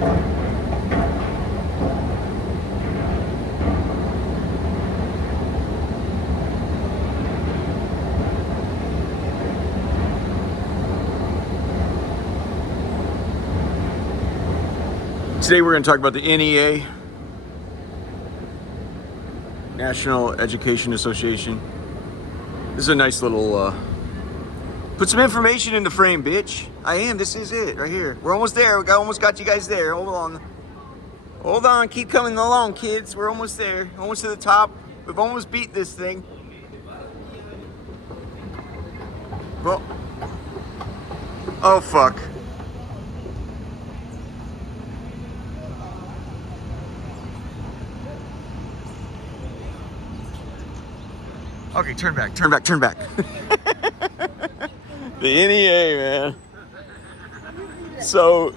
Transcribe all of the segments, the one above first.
Today we're going to talk about the NEA, National Education Association. This is a nice little, put some information in the frame, bitch. This is it, right here. We're almost there. Almost got you guys there. Hold on. Hold on, keep coming along, kids. We're almost there. Almost to the top. We've almost beat this thing. Well, oh, fuck. Okay, turn back. The NEA, man. So,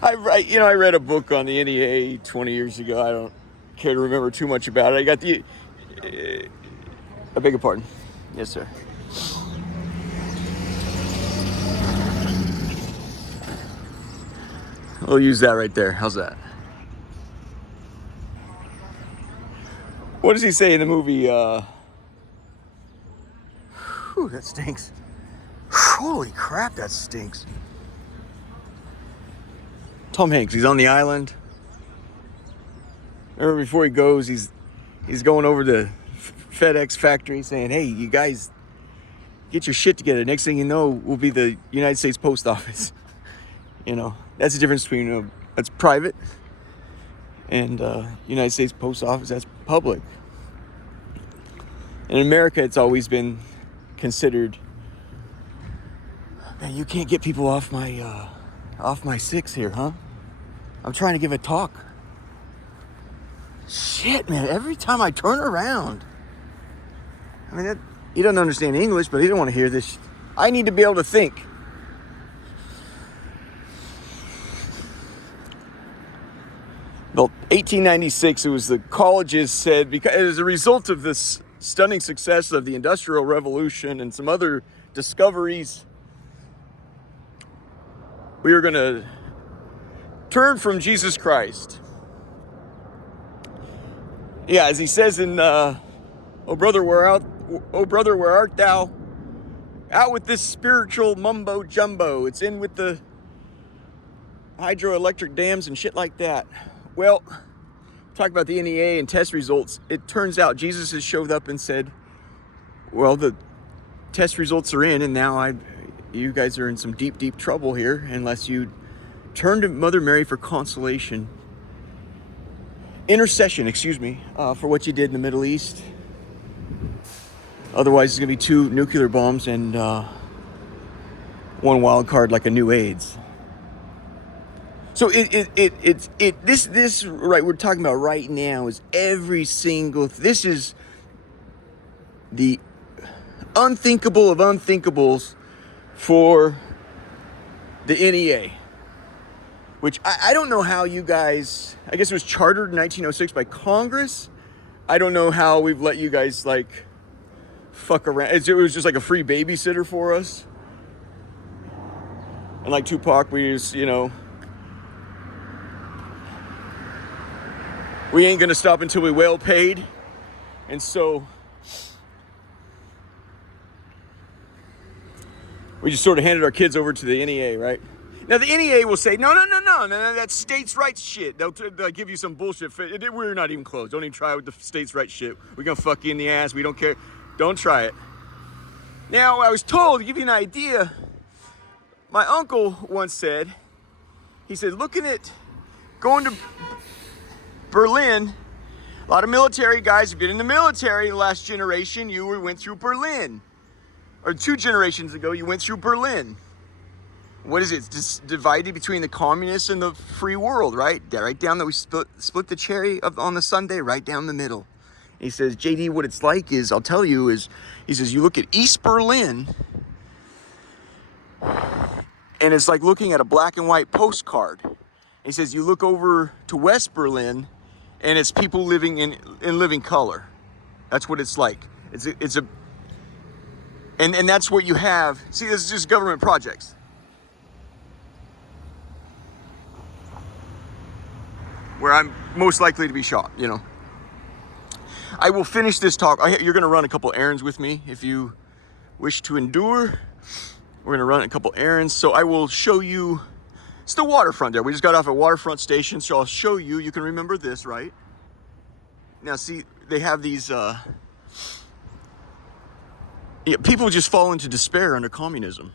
I read a book on the NEA 20 years ago. I don't care to remember too much about it. I got the, I beg your pardon. Yes, sir. We'll use that right there. How's that? What does he say in the movie? Whew, that stinks. Holy crap, that stinks. Tom Hanks, he's on the island. Remember, before he goes, he's going over to FedEx factory saying, hey, you guys, get your shit together. Next thing you know, we'll be the United States Post Office. You know, that's the difference between, that's private and United States Post Office, that's public. In America, it's always been considered, man, you can't get people off my six here, huh? I'm trying to give a talk. Shit, man, every time I turn around, I mean, he doesn't understand English, but he don't want to hear this. I need to be able to think. Well, 1896, it was the colleges said, because as a result of this stunning success of the Industrial Revolution and some other discoveries, we are going to turn from Jesus Christ. Yeah, as he says in, oh brother, where art thou? Out with this spiritual mumbo jumbo. It's in with the hydroelectric dams and shit like that. Well, talk about the NEA and test results. It turns out Jesus has showed up and said, well, the test results are in, and now you guys are in some deep, deep trouble here unless you turn to Mother Mary for consolation. Intercession, for what you did in the Middle East. Otherwise, it's going to be 2 nuclear bombs and 1 wild card like a new AIDS. So this right we're talking about right now is this is the unthinkable of unthinkables for the NEA, which I don't know how you guys, I guess it was chartered in 1906 by Congress. I don't know how we've let you guys like fuck around. It was just like a free babysitter for us. And like Tupac, we just, we ain't gonna stop until we well paid. And so we just sort of handed our kids over to the NEA, right? Now the NEA will say, no, that's states' rights shit. They'll give you some bullshit. We're not even close. Don't even try with the states' rights shit. We're gonna fuck you in the ass. We don't care. Don't try it. Now, I was told, to give you an idea, my uncle once said, he said, looking at going to Berlin, a lot of military guys have been in the military. The last generation, you went through Berlin. Or 2 generations ago, you went through Berlin. What is it? It's just divided between the communists and the free world, right? Right down that we split the cherry on the sundae right down the middle. He says, JD, what it's like is, I'll tell you, is he says, you look at East Berlin, and it's like looking at a black and white postcard. He says, you look over to West Berlin, and it's people living in living color. That's what it's like. And that's what you have. See, this is just government projects. where I'm most likely to be shot, you know. I will finish this talk. You're going to run a couple errands with me if you wish to endure. We're going to run a couple errands. So I will show you. It's the waterfront there. We just got off at Waterfront Station. So I'll show you. You can remember this, right? Now, see, they have these. People just fall into despair under communism.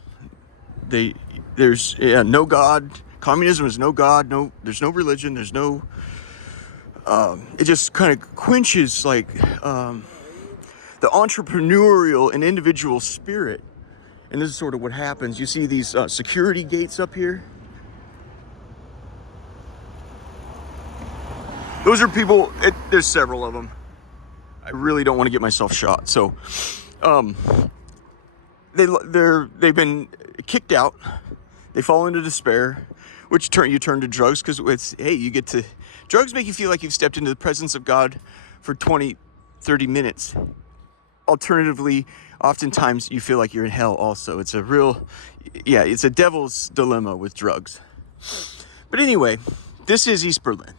There's no God. Communism is no God. No, there's no religion. There's no. It just kind of quenches like the entrepreneurial and individual spirit. And this is sort of what happens. You see these security gates up here. Those are people. There's several of them. I really don't want to get myself shot. So, they've been kicked out. They fall into despair, which you turn to drugs because it's, hey, you get to, drugs make you feel like you've stepped into the presence of God for 20, 30 minutes. Alternatively, oftentimes you feel like you're in hell also. It's a real, it's a devil's dilemma with drugs. But anyway, this is East Berlin.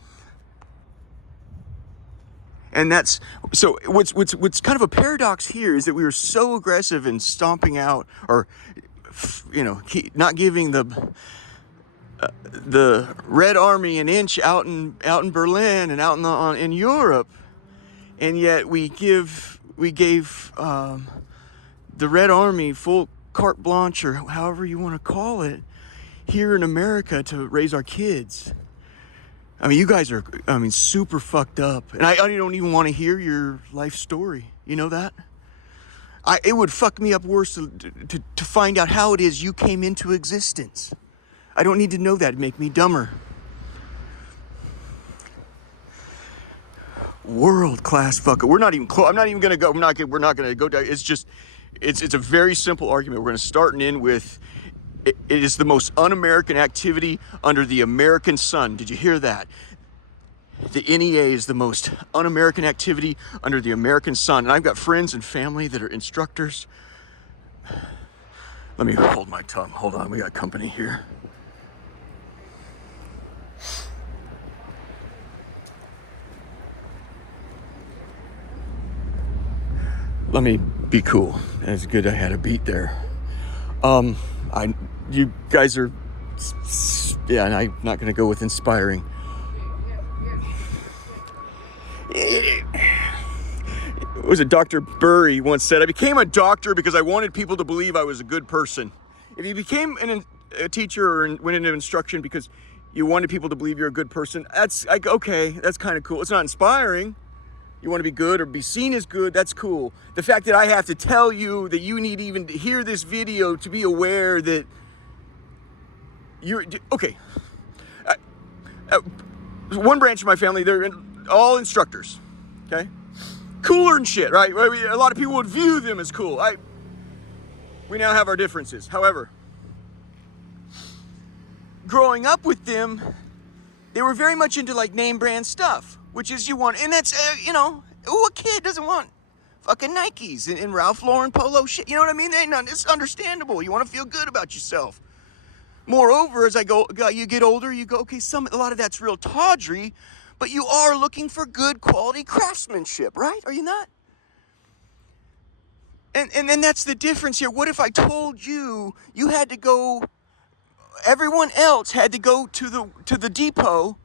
And that's, so what's kind of a paradox here is that we were so aggressive in stomping out, or, you know, not giving the Red Army an inch out in Berlin and out in Europe, and yet we gave the Red Army full carte blanche, or however you want to call it, here in America to raise our kids. I mean, you guys are, super fucked up. And I don't even want to hear your life story. You know that? It would fuck me up worse to find out how it is you came into existence. I don't need to know that. It'd make me dumber. World-class fucker. We're not even close. I'm not even going to go. We're not going to go down. It's just, it's a very simple argument. We're going to start and end with, it is the most un-American activity under the American sun. Did you hear that? The NEA is the most un-American activity under the American sun. And I've got friends and family that are instructors. Let me hold my tongue. Hold on, we got company here. Let me be cool. That's good. I had a beat there. You guys are, and I'm not going to go with inspiring. Was it Dr. Burry once said, I became a doctor because I wanted people to believe I was a good person. If you became a teacher or went into instruction because you wanted people to believe you're a good person, that's like, okay, that's kind of cool. It's not inspiring. You want to be good or be seen as good, that's cool. The fact that I have to tell you that you need even to hear this video to be aware that you're, okay. One branch of my family, they're all instructors, okay? Cooler and shit, right? A lot of people would view them as cool. We now have our differences. However, growing up with them, they were very much into like name brand stuff, which is you want, and that's, a kid doesn't want fucking Nikes and Ralph Lauren polo shit, you know what I mean? It's understandable. You want to feel good about yourself. Moreover, as you get older, you go, okay, a lot of that's real tawdry, but you are looking for good quality craftsmanship, right? Are you not? And then that's the difference here. What if I told you had to go, everyone else had to go to the depot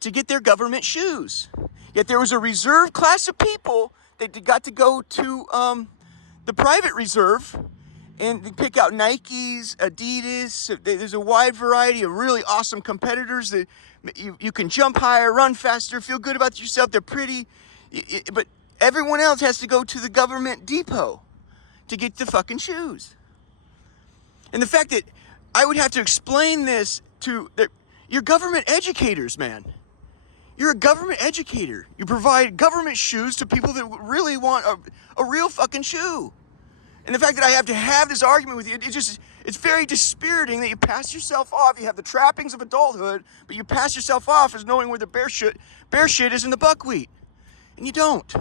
to get their government shoes. Yet there was a reserved class of people that got to go to the private reserve and pick out Nikes, Adidas. There's a wide variety of really awesome competitors that you can jump higher, run faster, feel good about yourself. They're pretty, but everyone else has to go to the government depot to get the fucking shoes. And the fact that I would have to explain this to you're government educators, man. You're a government educator. You provide government shoes to people that really want a real fucking shoe. And the fact that I have to have this argument with you, it's very dispiriting that you pass yourself off. You have the trappings of adulthood, but you pass yourself off as knowing where the bear shit is in the buckwheat. And you don't.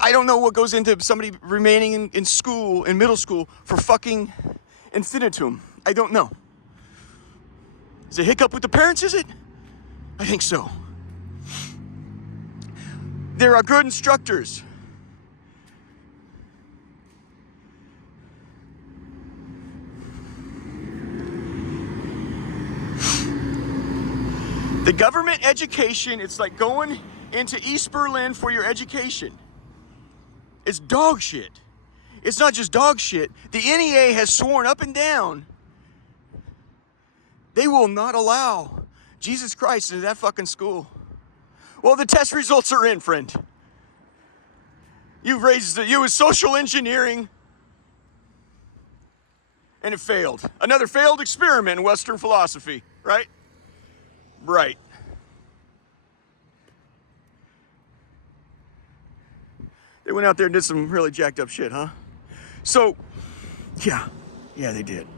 I don't know what goes into somebody remaining in school, in middle school, for fucking infinitum. I don't know. Is it a hiccup with the parents, is it? I think so. There are good instructors. The government education, it's like going into East Berlin for your education. It's dog shit. It's not just dog shit. The NEA has sworn up and down they will not allow Jesus Christ into that fucking school. Well, the test results are in, friend. You was social engineering and it failed. Another failed experiment in Western philosophy, right? Right. They went out there and did some really jacked up shit, huh? So, yeah, they did.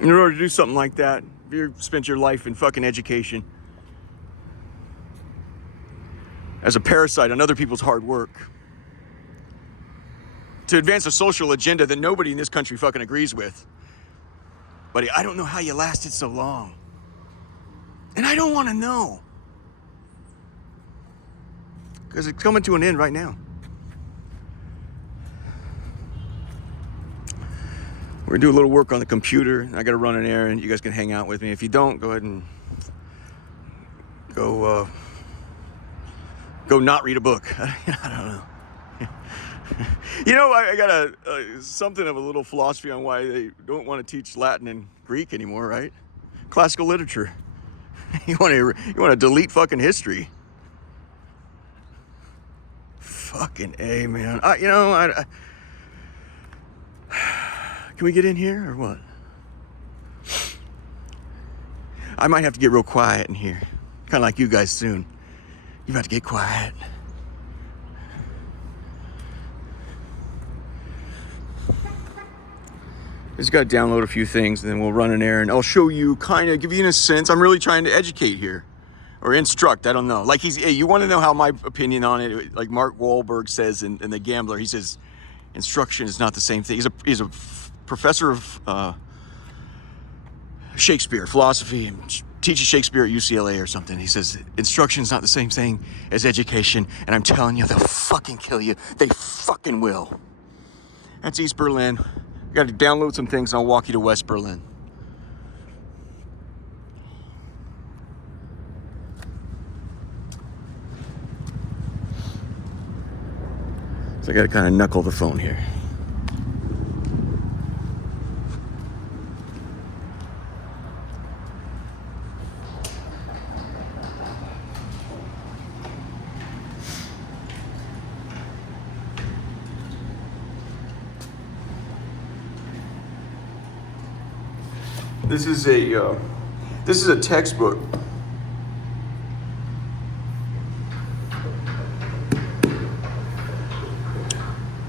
In order to do something like that, if you spent your life in fucking education as a parasite on other people's hard work to advance a social agenda that nobody in this country fucking agrees with. Buddy, I don't know how you lasted so long. And I don't want to know. Because it's coming to an end right now. We're gonna do a little work on the computer. I gotta run an errand. You guys can hang out with me. If you don't, go ahead and go not read a book. I don't know. You know, I got something of a little philosophy on why they don't want to teach Latin and Greek anymore, right? Classical literature. You want to delete fucking history. Fucking A, man. Can we get in here or what? I might have to get real quiet in here. Kind of like you guys soon. You about to get quiet. Just got to download a few things and then we'll run an errand. I'll show you, kind of give you in a sense. I'm really trying to educate here or instruct. I don't know. Like hey, you want to know how my opinion on it? Like Mark Wahlberg says in The Gambler, he says instruction is not the same thing. He's a professor of Shakespeare, philosophy, and teaches Shakespeare at UCLA or something. He says instruction is not the same thing as education, and I'm telling you, they'll fucking kill you. They fucking will. That's East Berlin. I got to download some things and I'll walk you to West Berlin. So I got to kind of knuckle the phone here. This is a textbook.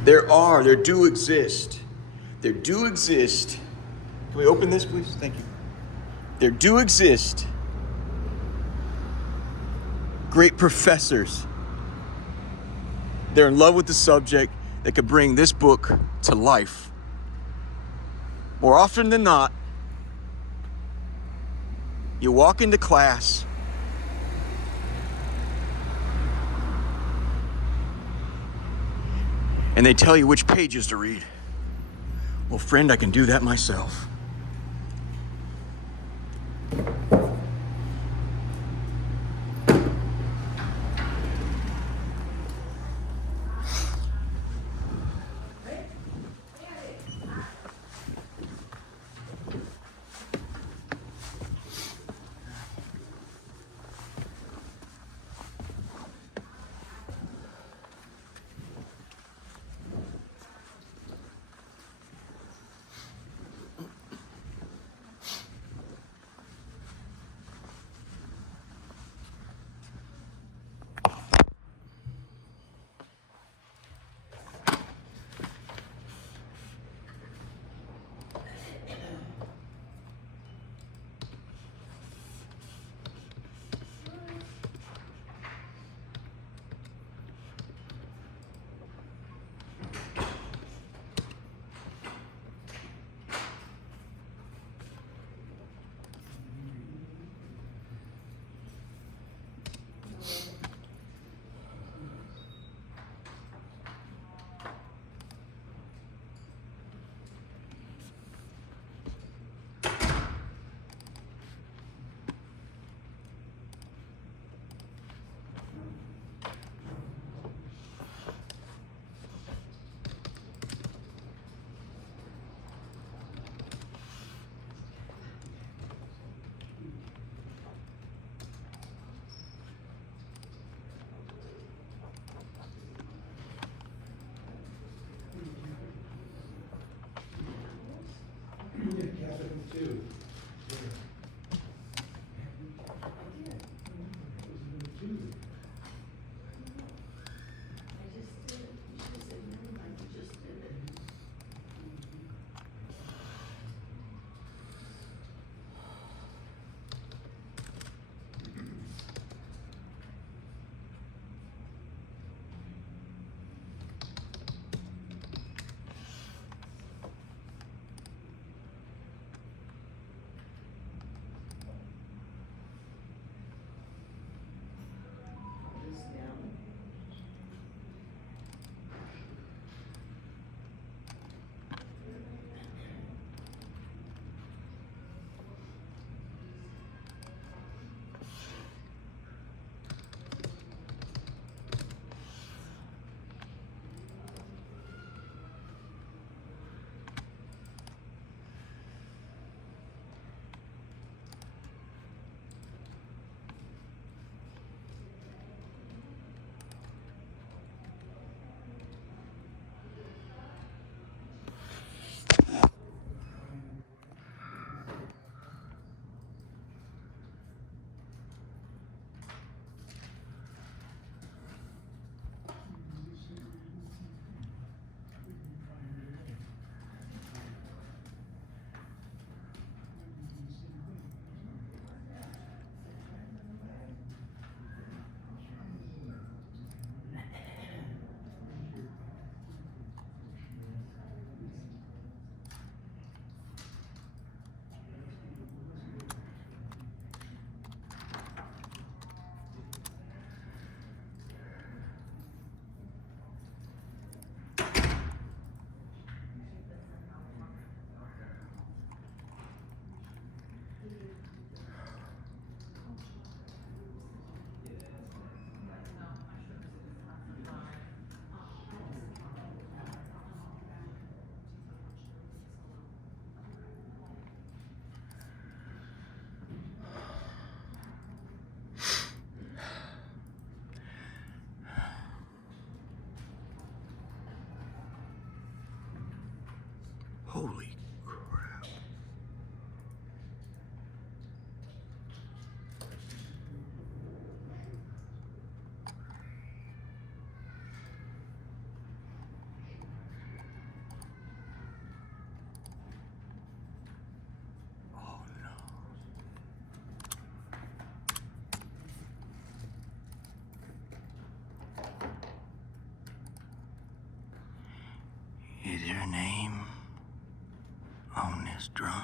There do exist. Can we open this, please? Thank you. There do exist great professors. They're in love with the subject that could bring this book to life. More often than not, you walk into class and they tell you which pages to read. Well, friend, I can do that myself. Holy crap. Oh no. Is your name on this drum?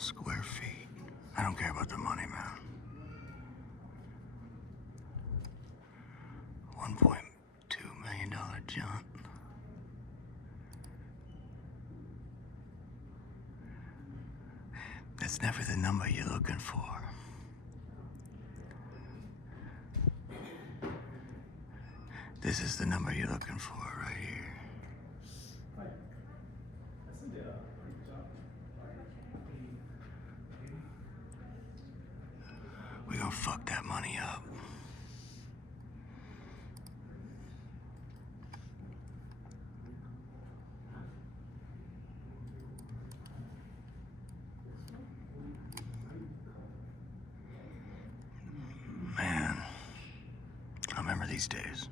Square feet. I don't care about the money, man. $1.2 million jaunt. That's never the number you're looking for. This is the number you're looking for right here. We're gonna fuck that money up. Man, I remember these days.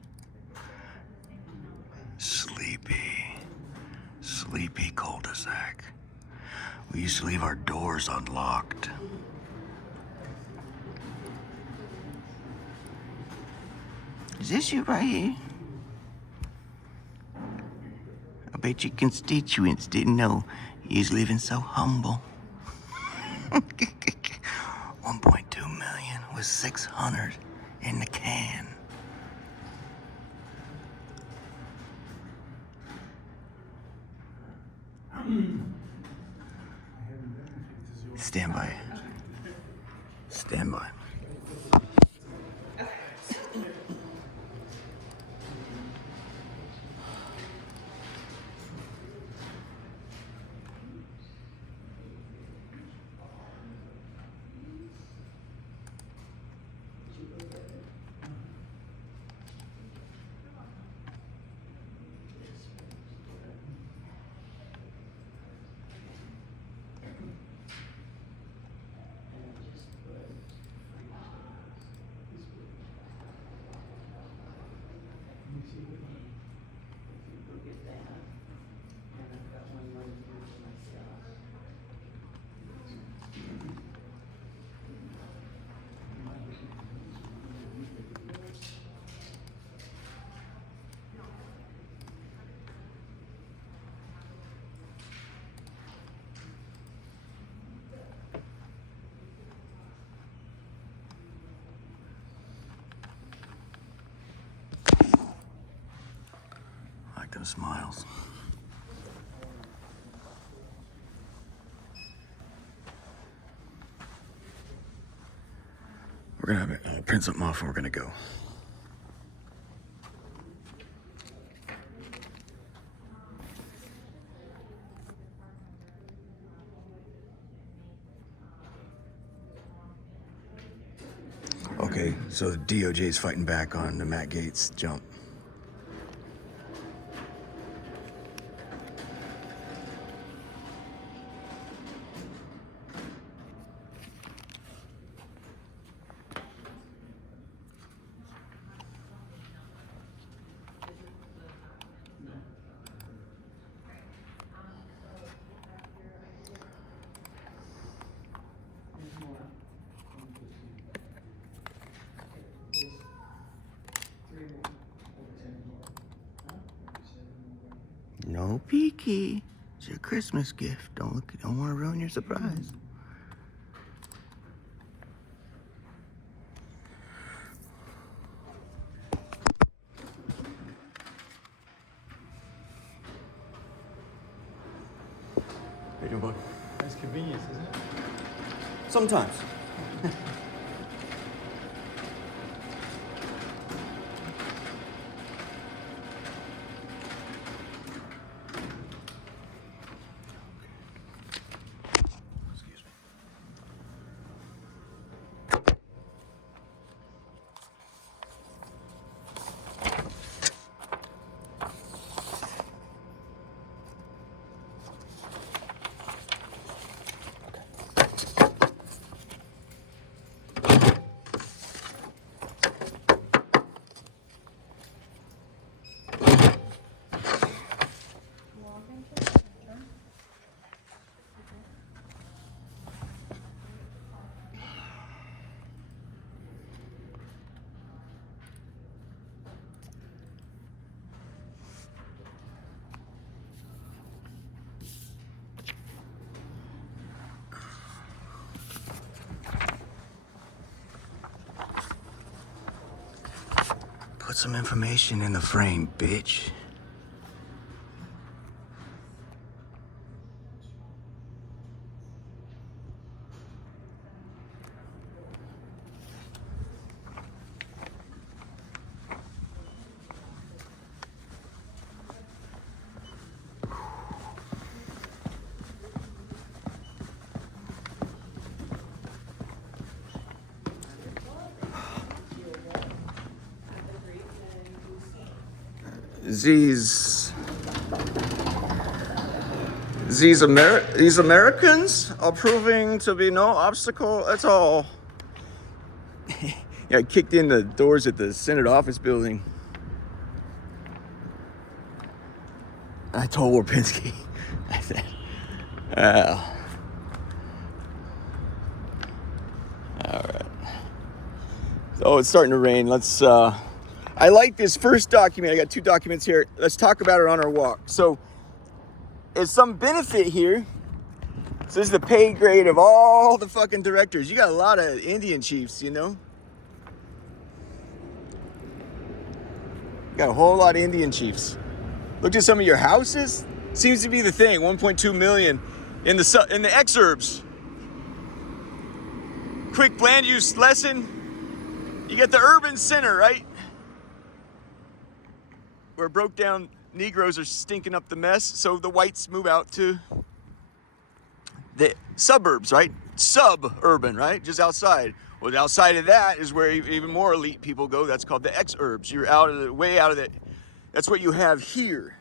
Sleepy cul-de-sac. We used to leave our doors unlocked. Is this you right here? I bet your constituents didn't know you was living so humble. 1.2 million with 600 in the can. Stand by. Stand by. Smiles. We're gonna print something off and we're gonna go. Okay, so the DOJ is fighting back on the Matt Gaetz jump. No peeky. It's your Christmas gift. Don't want to ruin your surprise. talking about. That's convenience, isn't it? Sometimes. Excuse me. Put some information in the frame, bitch. These Americans are proving to be no obstacle at all. Yeah, I kicked in the doors at the Senate office building. I told Warpinski, I said, all right. Oh, it's starting to rain. Let's, I like this first document. I got 2 documents here. Let's talk about it on our walk. So, there's some benefit here. So this is the pay grade of all the fucking directors. You got a lot of Indian chiefs, you know? You got a whole lot of Indian chiefs. Looked at some of your houses. Seems to be the thing. 1.2 million in the exurbs. Quick land use lesson. You get the urban center, right? Where broke down Negroes are stinking up the mess, so the whites move out to the suburbs, right? Suburban, right? Just outside. Well, outside of that is where even more elite people go. That's called the exurbs. You're out of the way out of it. That's what you have here.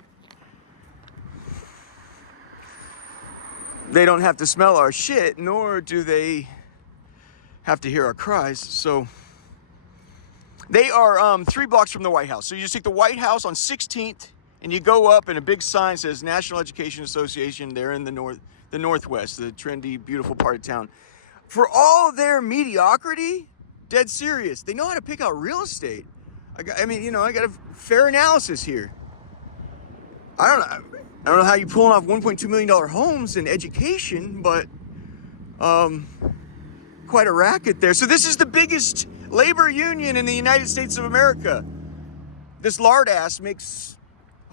They don't have to smell our shit, nor do they have to hear our cries. So they are 3 blocks from the White House. So you just take the White House on 16th, and you go up, and a big sign says National Education Association. They're in the Northwest, the trendy, beautiful part of town. For all their mediocrity, dead serious. They know how to pick out real estate. I mean, you know, I got a fair analysis here. I don't know how you're pulling off $1.2 million homes in education, but quite a racket there. So this is the biggest labor union in the United States of America. This lard ass makes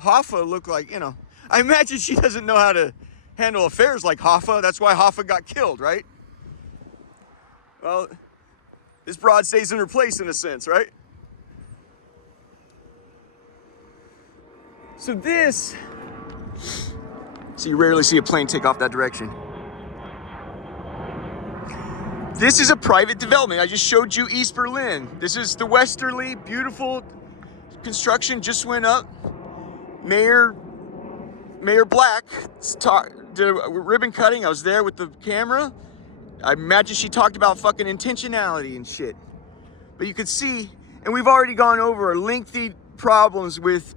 Hoffa look like, you know, I imagine she doesn't know how to handle affairs like Hoffa. That's why Hoffa got killed, right? Well, this broad stays in her place in a sense, right? So you rarely see a plane take off that direction. This is a private development. I just showed you East Berlin. This is the westerly, beautiful construction just went up. Mayor Black did a ribbon cutting. I was there with the camera. I imagine she talked about fucking intentionality and shit. But you could see, and we've already gone over lengthy problems with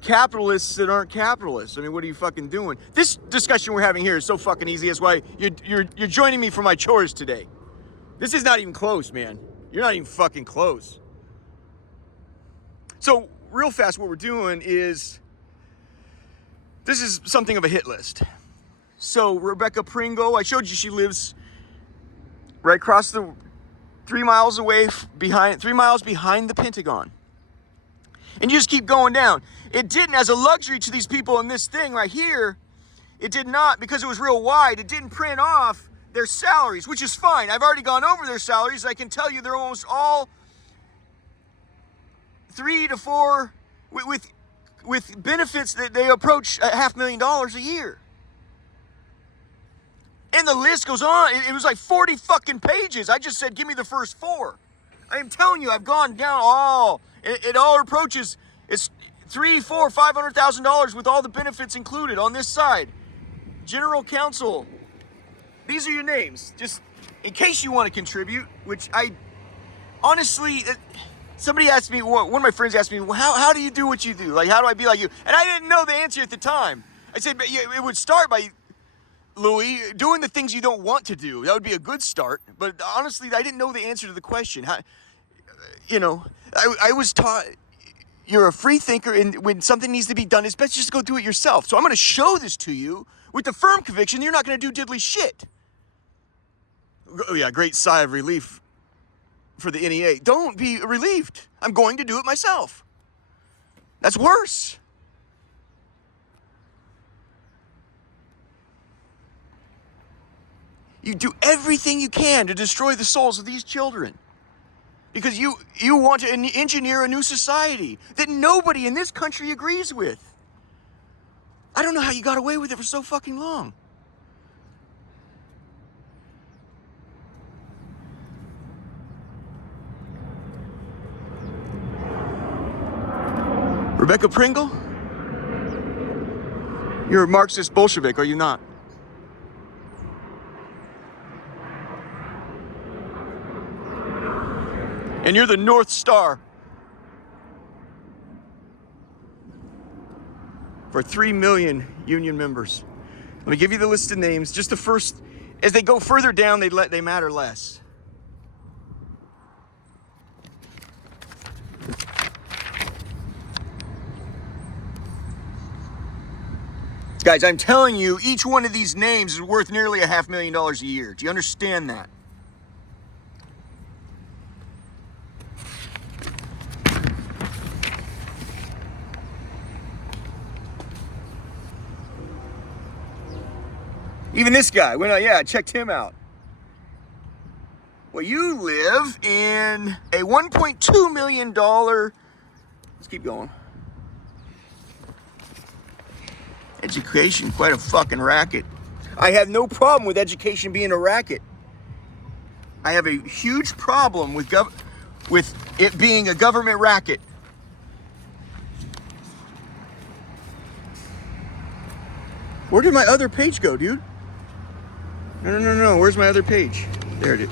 capitalists that aren't capitalists. I mean, what are you fucking doing? This discussion we're having here is so fucking easy. That's why you're joining me for my chores today. This is not even close, man. You're not even fucking close. So, real fast, what we're doing is, this is something of a hit list. So, Rebecca Pringle, I showed you she lives right across 3 miles away, 3 miles behind the Pentagon. And you just keep going down. It didn't, as a luxury to these people in this thing right here, it did not, because it was real wide, it didn't print off their salaries, which is fine. I've already gone over their salaries. I can tell you they're almost all 3 to 4 with benefits that they approach $500,000 a year. And the list goes on. It was like 40 fucking pages. I just said, give me the first 4. I am telling you, I've gone down all. It all approaches. It's $300,000, $400,000, $500,000 with all the benefits included on this side. General counsel. These are your names, just in case you want to contribute. Which I honestly, somebody asked me. One of my friends asked me, well, how do you do what you do? Like, how do I be like you? And I didn't know the answer at the time. I said, but it would start by, Louis, doing the things you don't want to do. That would be a good start. But honestly, I didn't know the answer to the question. I was taught you're a free thinker, and when something needs to be done, it's best just to go do it yourself. So I'm going to show this to you with the firm conviction you're not going to do diddly shit. Oh yeah, great sigh of relief for the NEA. Don't be relieved. I'm going to do it myself. That's worse. You do everything you can to destroy the souls of these children. Because you want to engineer a new society that nobody in this country agrees with. I don't know how you got away with it for so fucking long. Rebecca Pringle? You're a Marxist Bolshevik, are you not? And you're the North Star for 3 million union members. Let me give you the list of names. Just the first, as they go further down, they matter less. Guys, I'm telling you, each one of these names is worth nearly $500,000 a year. Do you understand that? Even this guy, I checked him out. Well, you live in a $1.2 million, let's keep going. Education, quite a fucking racket. I have no problem with education being a racket. I have a huge problem with it being a government racket. Where did my other page go, dude? No. Where's my other page? There it is.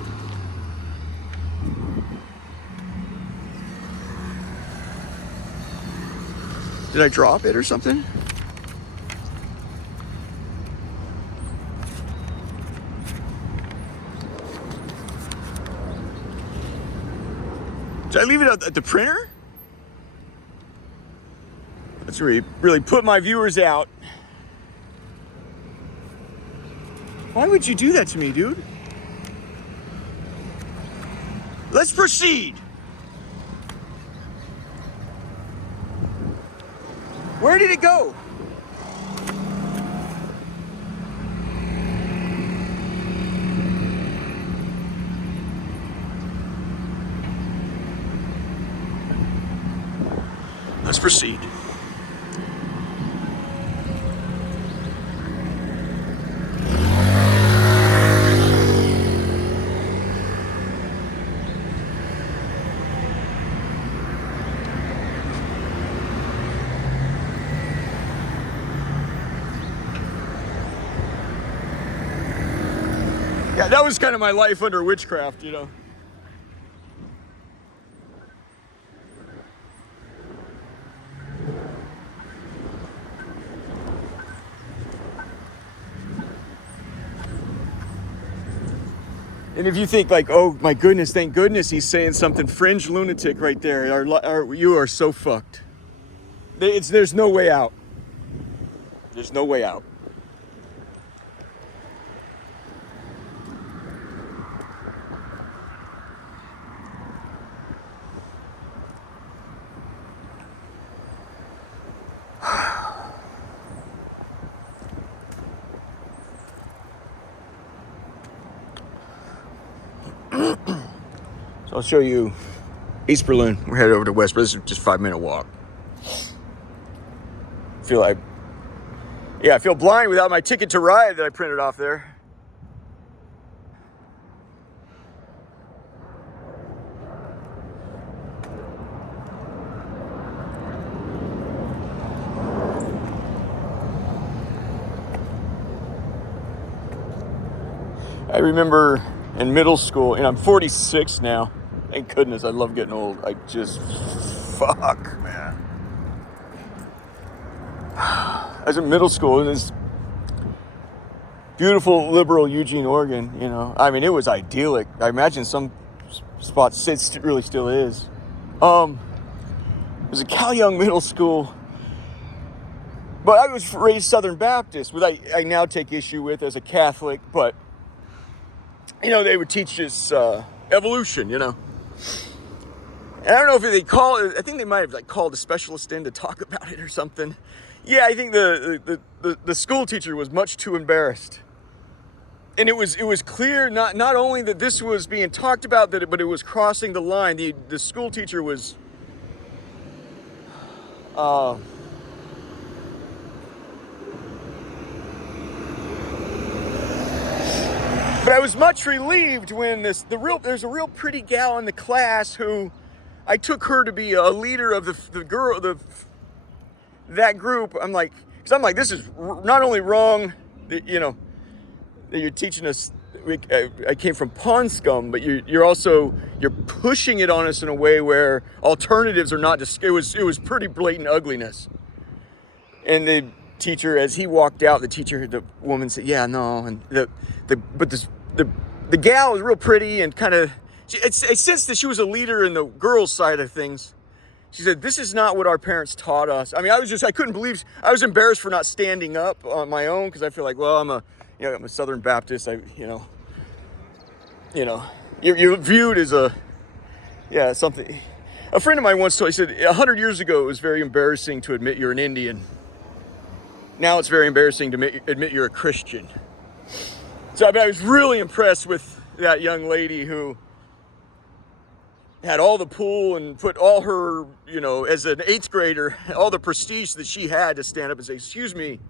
Did I drop it or something? Did I leave it at the printer? That's really put my viewers out. Why would you do that to me, dude? Let's proceed. Where did it go? Let's proceed. Yeah, that was kind of my life under witchcraft, you know. And if you think like, oh my goodness, thank goodness he's saying something fringe lunatic right there, you are so fucked. There's no way out. There's no way out. I'll show you East Berlin. We're headed over to West, but this is just a 5-minute walk. I feel blind without my ticket to ride that I printed off there. I remember in middle school, and I'm 46 now. Thank goodness, I love getting old. Fuck, man. I was in middle school in this beautiful, liberal Eugene, Oregon, you know. I mean, it was idyllic. I imagine some spots it really still is. It was a Cal Young middle school, but I was raised Southern Baptist, which I now take issue with as a Catholic, but, you know, they would teach us evolution, you know. And I don't know if they call it, I think they might have like called a specialist in to talk about it or something. Yeah, I think the school teacher was much too embarrassed. And it was clear not only that this was being talked about, but it was crossing the line. The school teacher was but I was much relieved when there's a real pretty gal in the class who I took her to be a leader of that group. I'm like, this is not only wrong, that, you know, that you're teaching us. I came from Pond Scum, but you're pushing it on us in a way where alternatives are not. It was pretty blatant ugliness. And the teacher, as he walked out, the woman said, "Yeah, no," and the gal was real pretty and kind of. I sensed that she was a leader in the girls' side of things. She said, "This is not what our parents taught us." I mean, I couldn't believe, I was embarrassed for not standing up on my own, because I feel like, well, I'm a Southern Baptist. You're viewed as something. A friend of mine once told, he said, 100 years ago, it was very embarrassing to admit you're an Indian. Now it's very embarrassing to admit you're a Christian. So I was really impressed with that young lady who had all the pull and put all her, as an 8th grader, all the prestige that she had to stand up and say, "Excuse me,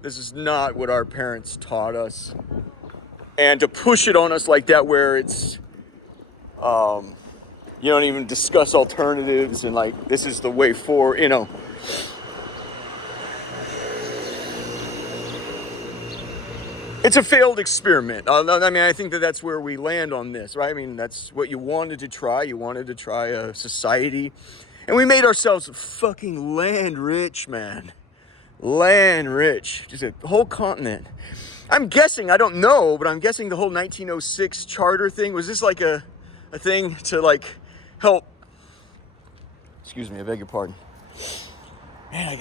this is not what our parents taught us." And to push it on us like that, where it's, you don't even discuss alternatives and like, this is the way forward, It's a failed experiment. I mean, I think that's where we land on this, right? I mean, that's what you wanted to try. You wanted to try a society. And we made ourselves fucking land rich, man. Land rich. Just a whole continent. I'm guessing, I don't know, but I'm guessing the whole 1906 charter thing, was this like a thing to like help? Excuse me, I beg your pardon. Man,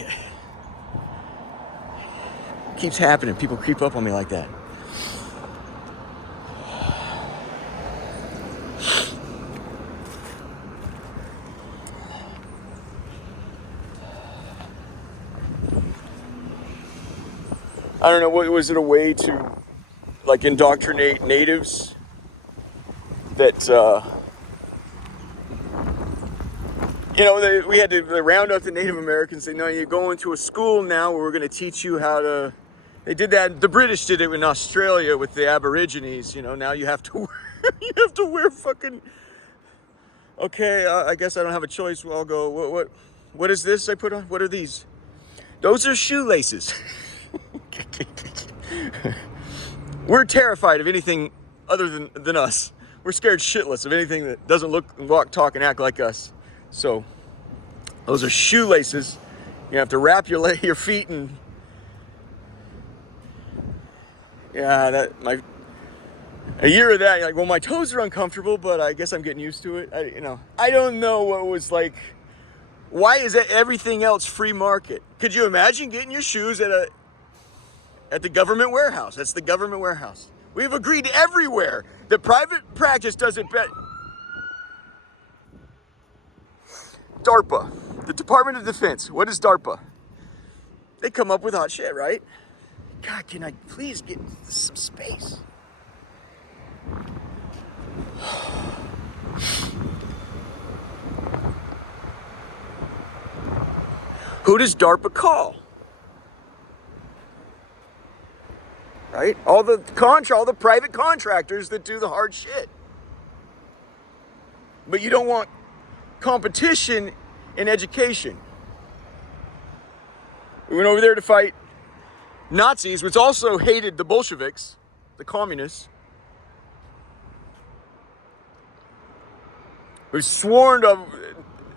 keeps happening. People creep up on me like that. I don't know, was it a way to like indoctrinate natives that, we had to round up the Native Americans, say, no, you're going to a school now where we're going to teach you how to. They did that. The British did it in Australia with the Aborigines. Now you have to wear fucking. Okay, I guess I don't have a choice. Well, I'll go. What is this I put on? What are these? Those are shoelaces. We're terrified of anything other than us. We're scared shitless of anything that doesn't look, walk, talk, and act like us. So those are shoelaces. You have to wrap your feet and. Yeah, a year of that, you're like, well, my toes are uncomfortable, but I guess I'm getting used to it. I don't know what was like. Why is that everything else free market? Could you imagine getting your shoes at the government warehouse? That's the government warehouse. We've agreed everywhere that private practice doesn't bet. DARPA, the Department of Defense. What is DARPA? They come up with hot shit, right? God, can I please get some space? Who does DARPA call? Right? All the private contractors that do the hard shit. But you don't want competition in education. We went over there to fight Nazis, which also hated the Bolsheviks, the communists, who sworn to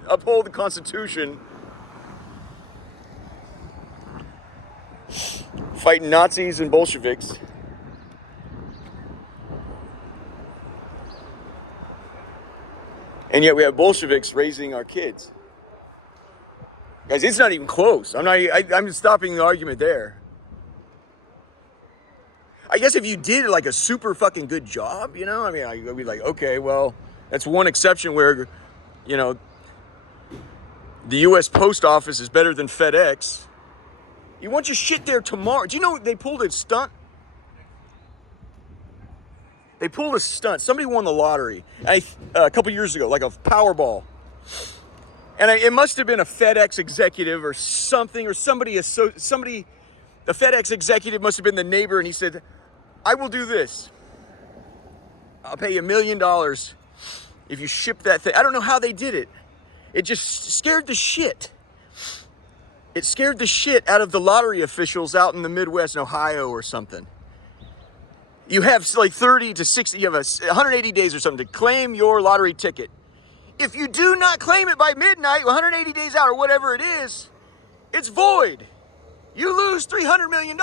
uphold the Constitution, fighting Nazis and Bolsheviks. And yet we have Bolsheviks raising our kids. Guys, it's not even close. I'm stopping the argument there. I guess if you did like a super fucking good job, you know, I mean, I'd be like, okay, well, that's one exception where, you know, the U.S. Post Office is better than FedEx. You want your shit there tomorrow. Do you know they pulled a stunt? They pulled a stunt. Somebody won the lottery a couple years ago, like a Powerball. And it must have been a FedEx executive or something, or somebody, the FedEx executive must have been the neighbor, and he said, I will do this. I'll pay you $1 million if you ship that thing. I don't know how they did it. It just scared the shit. It scared the shit out of the lottery officials out in the Midwest, in Ohio or something. You have like 30 to 60, you have 180 days or something to claim your lottery ticket. If you do not claim it by midnight, 180 days out or whatever it is, it's void. You lose $300 million.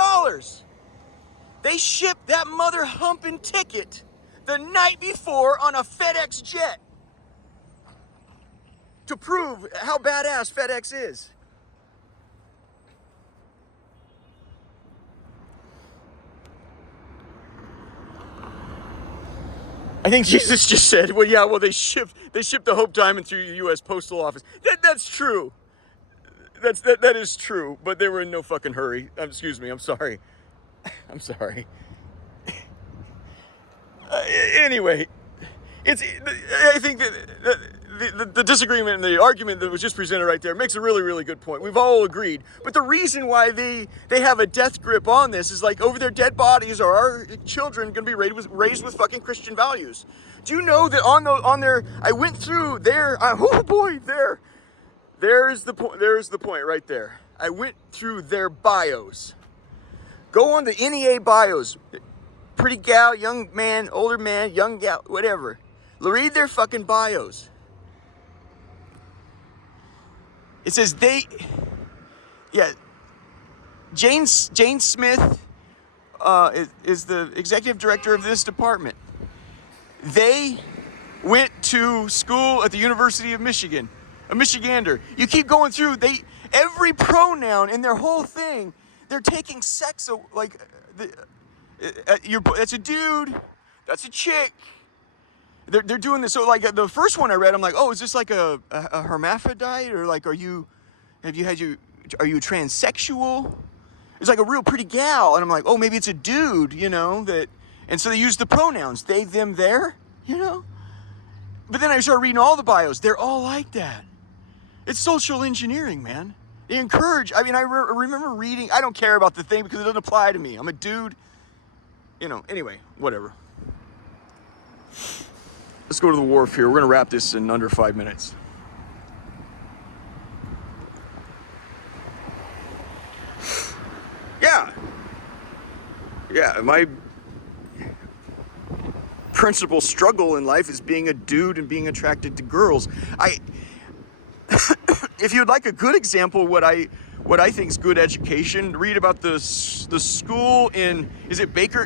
They shipped that mother humping ticket the night before on a FedEx jet to prove how badass FedEx is. I think Jesus just said, well, yeah, well, they shipped the Hope Diamond through the U.S. Postal Office. That's true. That is true, but they were in no fucking hurry. Excuse me, I'm sorry. I'm sorry. Anyway, I think that the disagreement and the argument that was just presented right there makes a really, really good point. We've all agreed. But the reason why they have a death grip on this is like over their dead bodies are our children going to be raised with fucking Christian values. Do you know that on their, I went through their, oh boy, there's the point right there. I went through their bios. Go on the NEA bios. Pretty gal, young man, older man, young gal, whatever. Read their fucking bios. It says Jane Smith is the executive director of this department. They went to school at the University of Michigan, a Michigander. You keep going through, every pronoun in their whole thing, they're taking sex, like, that's a dude, that's a chick. They're doing this. So like the first one I read, I'm like, oh, is this like a hermaphrodite, or like, are you a transsexual? It's like a real pretty gal, and I'm like, oh, maybe it's a dude, you know, that. And so they use the pronouns they, them, their, you know. But then I started reading all the bios. They're all like that. It's social engineering, man. They encourage. I mean, I remember reading. I don't care about the thing because it doesn't apply to me. I'm a dude. You know. Anyway, whatever. Let's go to the wharf here. We're going to wrap this in under 5 minutes. Yeah, my principal struggle in life is being a dude and being attracted to girls. If you'd like a good example, what I think is good education, read about the school in, is it Baker,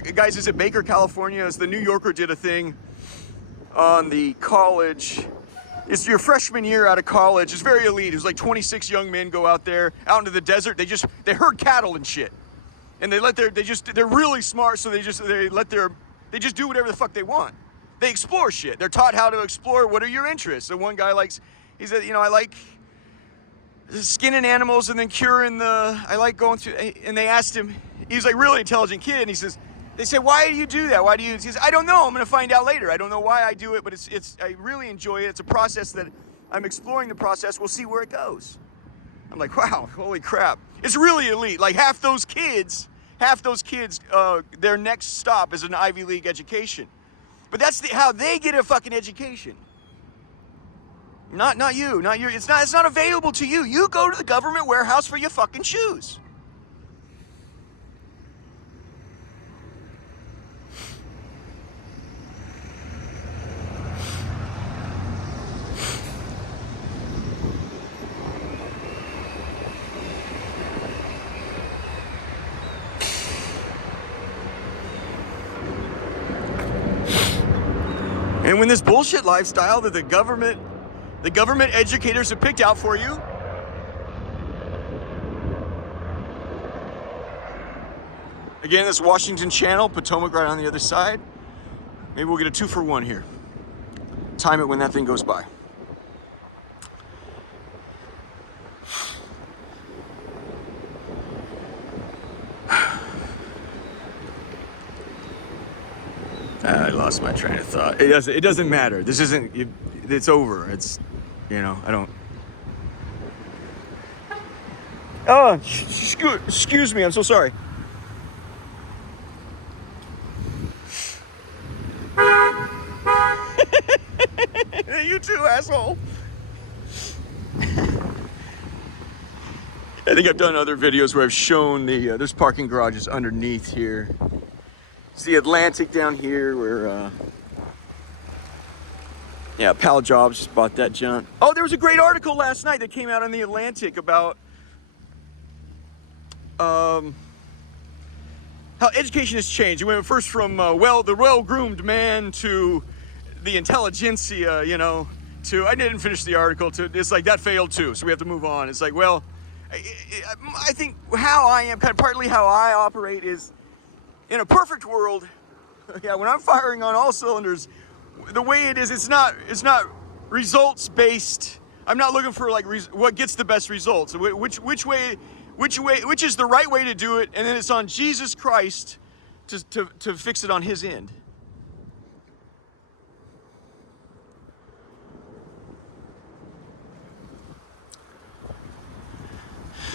California? As the New Yorker did a thing on the college. It's your freshman year out of college. It's very elite. It was like 26 young men go out there, out into the desert. They herd cattle and shit. And they're really smart, so they just do whatever the fuck they want. They explore shit. They're taught how to explore. What are your interests? So one guy he said, you know, I like skinning animals and then curing I like going through, and they asked him, he was like a really intelligent kid, and he says, they said, why do you do that? He says, I don't know. I'm going to find out later. I don't know why I do it, but I really enjoy it. It's a process that I'm exploring the process. We'll see where it goes. I'm like, wow, holy crap. It's really elite. Like half those kids, their next stop is an Ivy League education. But that's how they get a fucking education. Not you, not your, it's not available to you. You go to the government warehouse for your fucking shoes. And when this bullshit lifestyle that the government educators have picked out for you, again, this Washington Channel, Potomac right on the other side. Maybe we'll get a 2-for-1 here. Time it when that thing goes by. I lost my train of thought. It doesn't matter. This isn't, it's over. It's, you know, I don't. Oh, excuse me. I'm so sorry. You too, asshole. I think I've done other videos where I've shown there's parking garages underneath here. It's the Atlantic down here where, yeah, Pal Jobs just bought that junk. Oh, there was a great article last night that came out on the Atlantic about how education has changed. It went first from, the well-groomed man to the intelligentsia, you know, to, I didn't finish the article, to, it's like that failed too, so we have to move on. It's like, well, I think how I am, kind of partly how I operate is, in a perfect world, yeah, when I'm firing on all cylinders, the way it is, it's not results based. I'm not looking for like what gets the best results, which is the right way to do it, and then it's on Jesus Christ to fix it on His end.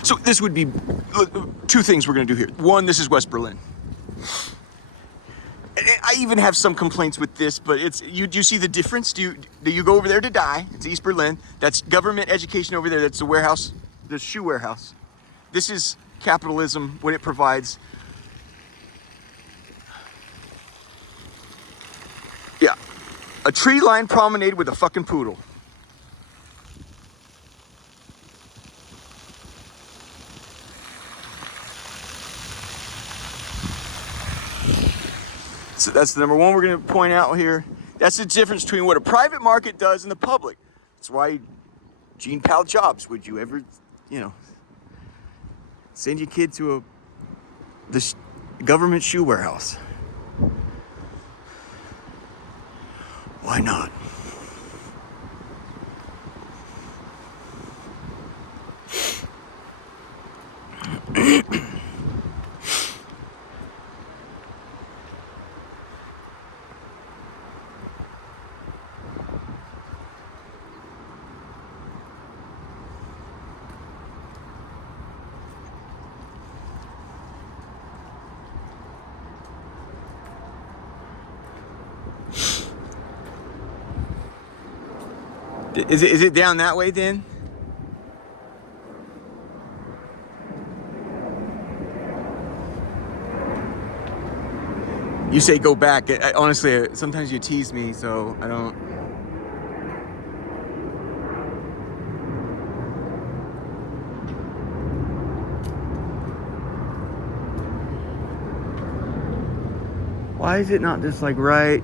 So this would be two things we're going to do here. One, this is West Berlin. I even have some complaints with this, but it's do you see the difference? Do you go over there to die? It's East Berlin. That's government education over there. That's the warehouse, the shoe warehouse. This is capitalism, what it provides. Yeah, a tree-lined promenade with a fucking poodle. So that's the number one we're going to point out here. That's the difference between what a private market does and the public. That's why Gene Pal Jobs, would you ever, you know, send your kid to the government shoe warehouse? Why not? Is it down that way then? You say go back. Honestly, sometimes you tease me, so I don't. Why is it not just like right?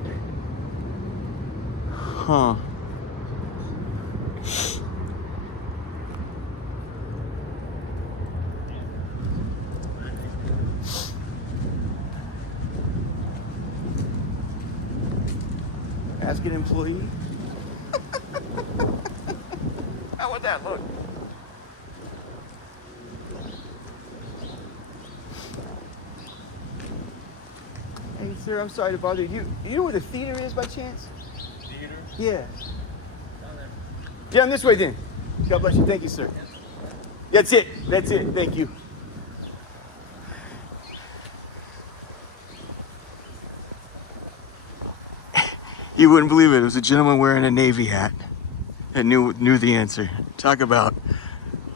Huh. Ask an employee. How would that look? Hey, sir, I'm sorry to bother you. You know where the theater is by chance? Theater? Yeah. Down there. Yeah, I'm this way then. God bless you. Thank you, sir. That's it. That's it. Thank you. You wouldn't believe it. It was a gentleman wearing a Navy hat that knew the answer. Talk about,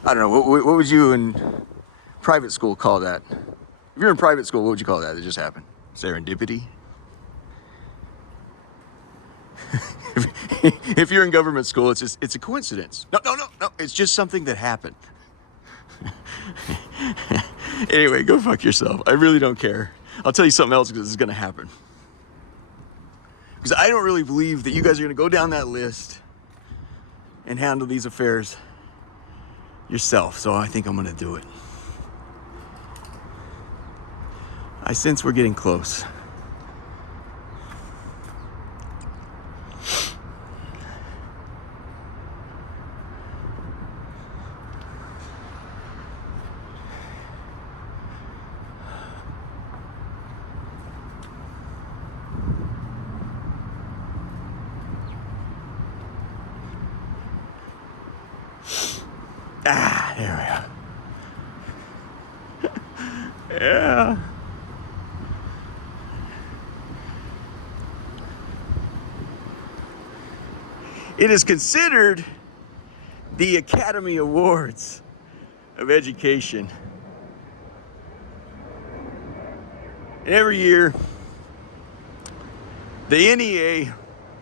I don't know, what would you in private school call that? If you're in private school, what would you call that? That just happened. Serendipity? If you're in government school, it's a coincidence. No. It's just something that happened. Anyway, go fuck yourself. I really don't care. I'll tell you something else because it's gonna happen. Because I don't really believe that you guys are gonna go down that list and handle these affairs yourself. So I think I'm gonna do it. I sense we're getting close. Ah, there we are. Yeah. It is considered the Academy Awards of Education. And every year, the NEA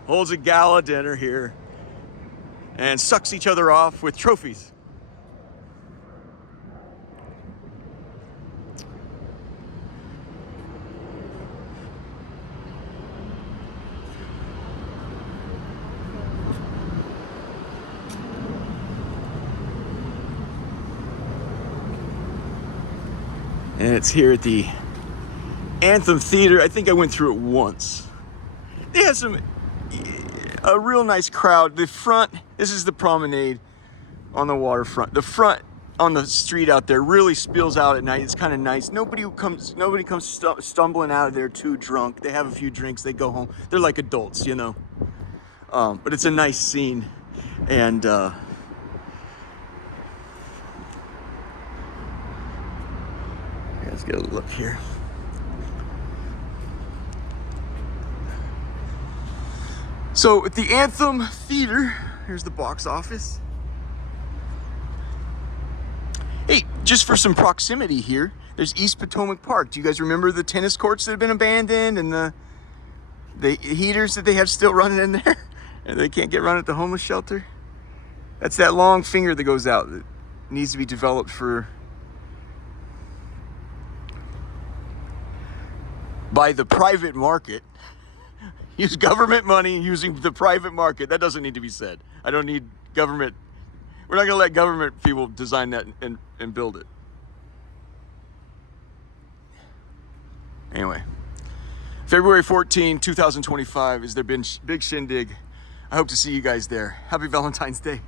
holds a gala dinner here and sucks each other off with trophies. And it's here at the Anthem Theater. I think I went through it once. They have a real nice crowd. The front, this is the promenade on the waterfront. The front on the street out there really spills out at night. It's kind of nice. Nobody comes stumbling out of there too drunk. They have a few drinks, they go home. They're like adults, you know. But it's a nice scene. And let's get a look here. So at the Anthem Theater, here's the box office. Hey, just for some proximity here, there's East Potomac Park. Do you guys remember the tennis courts that have been abandoned and the heaters that they have still running in there and they can't get run at the homeless shelter? That's that long finger that goes out that needs to be developed by the private market. Use government money using the private market. That doesn't need to be said. I don't need government. We're not going to let government people design that and build it. Anyway, February 14, 2025 is their big shindig. I hope to see you guys there. Happy Valentine's Day.